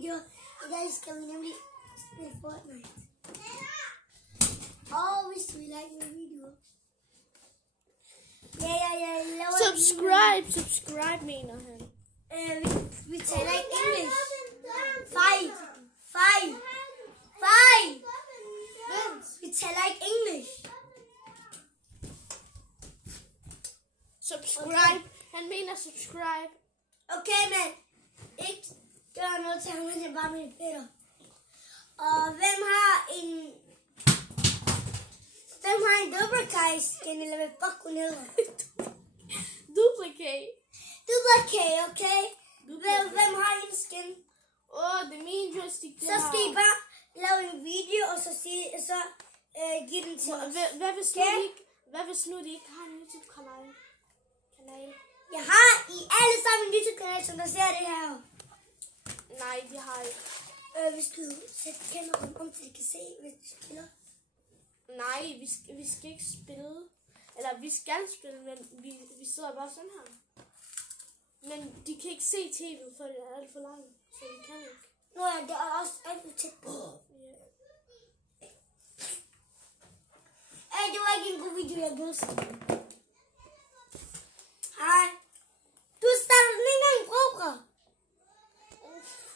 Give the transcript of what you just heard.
Jo, i dag skal vi nemlig spille Fortnite. Og hvis du vil like min video. Subscribe mener han. Vi taler ikke engelsk. Fight. Vi taler ikke engelsk. Subscribe. Okay. Han mener subscribe. Okay, men ikke gør noget til ham, det er bare mine fætter. Og hvem har en duplicate skin, eller hvad fuck hun hedder? Duplicate, okay? Hvem har en skin? det er min joystick. Så skal I bare lave en video, og så give den til os. Hvad hvis nu de ikke har en YouTube-kanal? Jeg har I alle sammen en YouTube-kanal, som der ser det her. Nej, de har ikke. Hvis du sætter kameraet om, så de kan se, hvis du spiller. Nej, vi skal ikke spille. Eller vi skal spille, men vi sidder bare sådan her. Men de kan ikke se tv'et, for det er alt for langt. Så de kan ikke. Nå ja, det er også alt for tæt på. Yeah. Det var ikke en god video, jeg blev